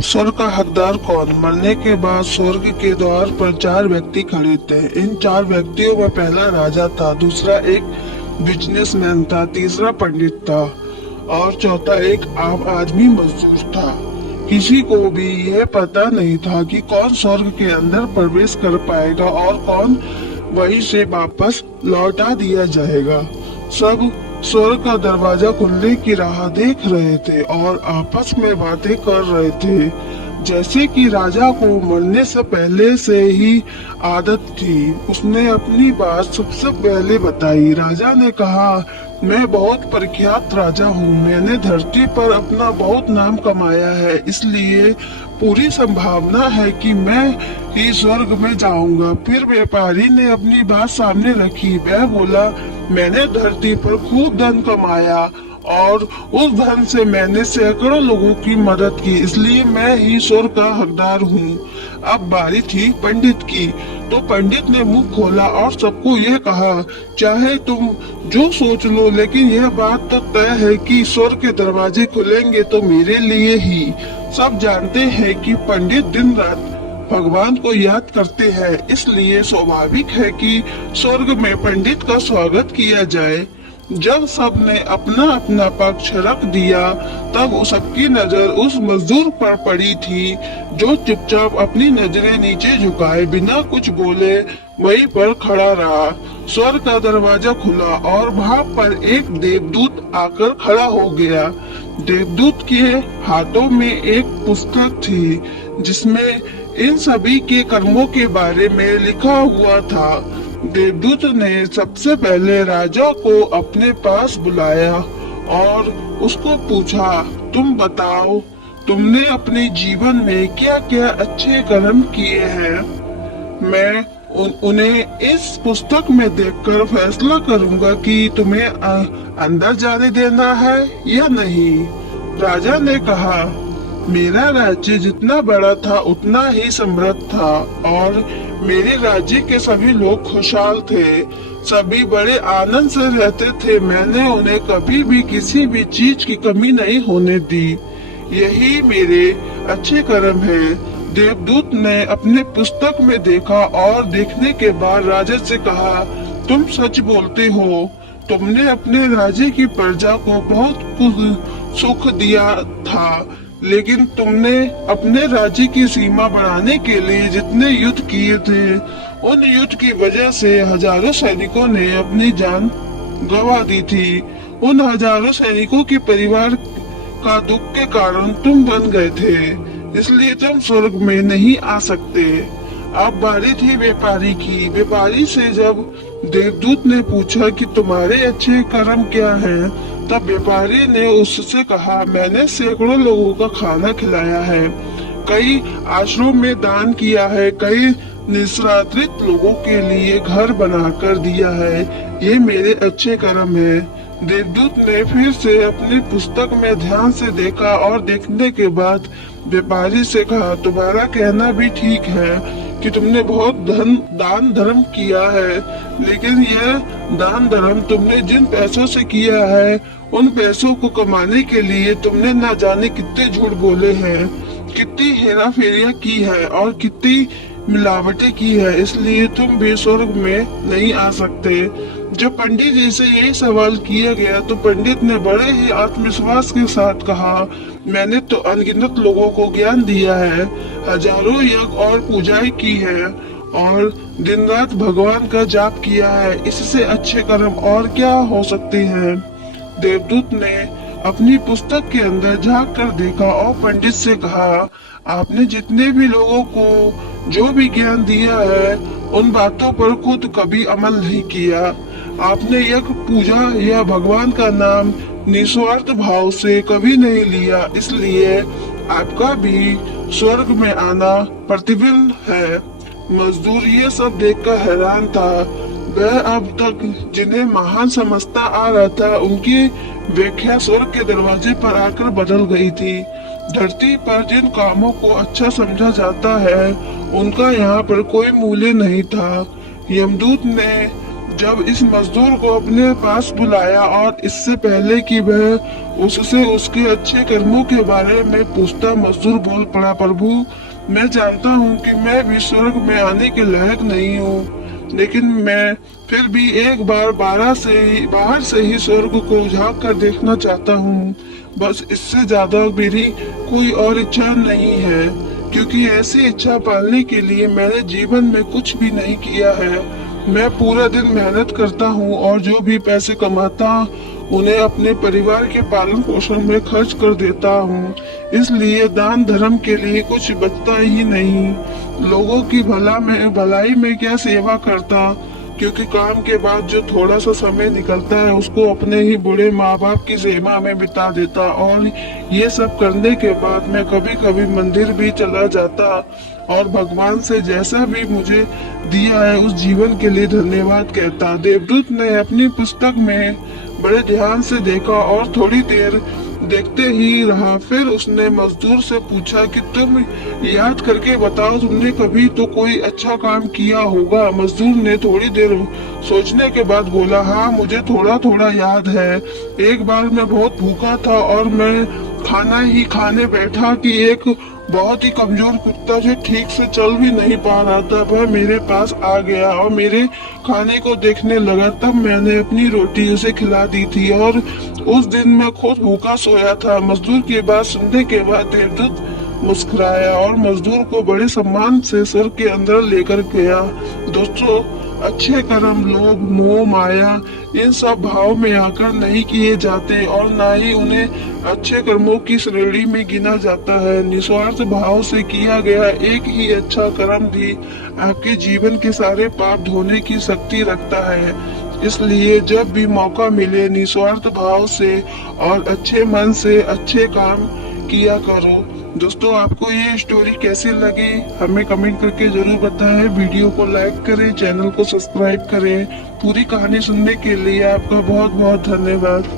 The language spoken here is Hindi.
स्वर्ग का हकदार कौन? मरने के बाद स्वर्ग के द्वार पर चार व्यक्ति खड़े थे। इन चार व्यक्तियों में पहला राजा था, दूसरा एक बिजनेसमैन था, तीसरा पंडित था और चौथा एक आम आदमी मजदूर था। किसी को भी यह पता नहीं था कि कौन स्वर्ग के अंदर प्रवेश कर पाएगा और कौन वहीं से वापस लौटा दिया जाएगा। सब स्वर्ग का दरवाजा खुलने की राह देख रहे थे और आपस में बातें कर रहे थे। जैसे कि राजा को मरने से पहले से ही आदत थी, उसने अपनी बात सबसे पहले बताई। राजा ने कहा, मैं बहुत प्रख्यात राजा हूँ, मैंने धरती पर अपना बहुत नाम कमाया है, इसलिए पूरी संभावना है कि मैं ही स्वर्ग में जाऊंगा। फिर व्यापारी ने अपनी बात सामने रखी। वह बोला, मैंने धरती पर खूब धन कमाया और उस धन से मैंने सैकड़ों लोगों की मदद की, इसलिए मैं ही स्वर्ग का हकदार हूँ। अब बारी थी पंडित की, तो पंडित ने मुंह खोला और सबको यह कहा, चाहे तुम जो सोच लो, लेकिन यह बात तो तय है कि स्वर्ग के दरवाजे खुलेंगे तो मेरे लिए ही। सब जानते हैं कि पंडित दिन रात भगवान को याद करते हैं, इसलिए स्वाभाविक है कि स्वर्ग में पंडित का स्वागत किया जाए। जब सबने अपना अपना पक्ष रख दिया, तब सबकी नजर उस मजदूर पर पड़ी थी, जो चुपचाप अपनी नजरें नीचे झुकाए बिना कुछ बोले वहीं पर खड़ा रहा। स्वर्ग का दरवाजा खुला और वहां पर एक देवदूत आकर खड़ा हो गया। देवदूत के हाथों में एक पुस्तक थी, जिसमें इन सभी के कर्मों के बारे में लिखा हुआ था। देवदूत ने सबसे पहले राजा को अपने पास बुलाया और उसको पूछा, तुम बताओ, तुमने अपने जीवन में क्या क्या अच्छे कर्म किए हैं? मैं उन्हें इस पुस्तक में देखकर फैसला करूंगा कि तुम्हें अंदर जाने देना है या नहीं। राजा ने कहा, मेरा राज्य जितना बड़ा था उतना ही समृद्ध था और मेरे राज्य के सभी लोग खुशहाल थे, सभी बड़े आनंद से रहते थे। मैंने उन्हें कभी भी किसी भी चीज की कमी नहीं होने दी। यही मेरे अच्छे कर्म है। देवदूत ने अपने पुस्तक में देखा और देखने के बाद राजा से कहा, तुम सच बोलते हो, तुमने अपने राज्य की प्रजा को बहुत कुछ सुख दिया था, लेकिन तुमने अपने राज्य की सीमा बढ़ाने के लिए जितने युद्ध किए थे, उन युद्ध की वजह से हजारों सैनिकों ने अपनी जान गंवा दी थी। उन हजारों सैनिकों के परिवार का दुख के कारण तुम बन गए थे, इसलिए तुम स्वर्ग में नहीं आ सकते। अब बारी थी व्यापारी की। व्यापारी से जब देवदूत ने पूछा कि तुम्हारे अच्छे कर्म क्या हैं, तब व्यापारी ने उससे कहा, मैंने सैकड़ों लोगों का खाना खिलाया है, कई आश्रमों में दान किया है, कई निराश्रित लोगों के लिए घर बनाकर दिया है, ये मेरे अच्छे कर्म है। देवदूत ने फिर से अपनी पुस्तक में ध्यान से देखा और देखने के बाद व्यापारी से कहा, तुम्हारा कहना भी ठीक है कि तुमने बहुत दान धर्म किया है, लेकिन यह दान धर्म तुमने जिन पैसों से किया है, उन पैसों को कमाने के लिए तुमने न जाने कितने झूठ बोले हैं, कितनी हेरा फेरियां की है और कितनी मिलावटें की है, इसलिए तुम भी स्वर्ग में नहीं आ सकते। जब पंडित जी से यही सवाल किया गया, तो पंडित ने बड़े ही आत्मविश्वास के साथ कहा, मैंने तो अनगिनत लोगों को ज्ञान दिया है, हजारों यज्ञ और पूजाएं की है और दिन रात भगवान का जाप किया है, इससे अच्छे कर्म और क्या हो सकते हैं। देवदूत ने अपनी पुस्तक के अंदर झांक कर देखा और पंडित से कहा, आपने जितने भी लोगों को जो भी ज्ञान दिया है, उन बातों पर खुद कभी अमल नहीं किया। आपने यज्ञ पूजा या भगवान का नाम निस्वार्थ भाव से कभी नहीं लिया, इसलिए आपका भी स्वर्ग में आना प्रतिबंध है। मजदूर ये सब देखकर हैरान था। वह अब तक जिन्हें महान समझता आ रहा था, उनकी व्याख्या स्वर्ग के दरवाजे पर आकर बदल गई थी। धरती पर जिन कामों को अच्छा समझा जाता है, उनका यहाँ पर कोई मूल्य नहीं था। यमदूत ने जब इस मजदूर को अपने पास बुलाया और इससे पहले कि वह उससे उसके अच्छे कर्मों के बारे में पूछता, मजदूर बोल पड़ा, प्रभु मैं जानता हूँ कि मैं भी स्वर्ग में आने के लायक नहीं हूँ, लेकिन मैं फिर भी एक बार बाहर से ही स्वर्ग को झांक कर देखना चाहता हूँ। बस इससे ज्यादा मेरी कोई और इच्छा नहीं है, क्योंकि ऐसी इच्छा पालने के लिए मैंने जीवन में कुछ भी नहीं किया है। मैं पूरा दिन मेहनत करता हूँ और जो भी पैसे कमाता उन्हें अपने परिवार के पालन पोषण में खर्च कर देता हूँ, इसलिए दान धर्म के लिए कुछ बचता ही नहीं। लोगों की भलाई में क्या सेवा करता, क्योंकि काम के बाद जो थोड़ा सा समय निकलता है उसको अपने ही बूढ़े माँ बाप की सेवा में बिता देता। और ये सब करने के बाद मैं कभी कभी मंदिर भी चला जाता और भगवान से जैसा भी मुझे दिया है उस जीवन के लिए धन्यवाद कहता। देवदूत ने अपनी पुस्तक में बड़े ध्यान से देखा और थोड़ी देर देखते ही रहा। फिर उसने मजदूर से पूछा कि तुम याद करके बताओ, तुमने कभी तो कोई अच्छा काम किया होगा। मजदूर ने थोड़ी देर सोचने के बाद बोला, हाँ मुझे थोड़ा थोड़ा याद है। एक बार मैं बहुत भूखा था और मैं खाना ही खाने बैठा कि एक बहुत ही कमजोर कुत्ता जो ठीक से चल भी नहीं पा रहा था वह मेरे पास आ गया और मेरे खाने को देखने लगा। तब मैंने अपनी रोटी उसे खिला दी थी और उस दिन मैं खुद भूखा सोया था। मजदूर की बात सुनने के बाद देवदूत मुस्कुराया और मजदूर को बड़े सम्मान से स्वर्ग के अंदर लेकर गया। दोस्तों, अच्छे कर्म लोभ मोह माया इन सब भाव में आकर नहीं किए जाते और ना ही उन्हें अच्छे कर्मों की श्रेणी में गिना जाता है। निस्वार्थ भाव से किया गया एक ही अच्छा कर्म भी आपके जीवन के सारे पाप धोने की शक्ति रखता है। इसलिए जब भी मौका मिले निस्वार्थ भाव से और अच्छे मन से अच्छे काम किया करो। दोस्तों, आपको ये स्टोरी कैसी लगी हमें कमेंट करके जरूर बताएं। वीडियो को लाइक करें, चैनल को सब्सक्राइब करें। पूरी कहानी सुनने के लिए आपका बहुत बहुत धन्यवाद।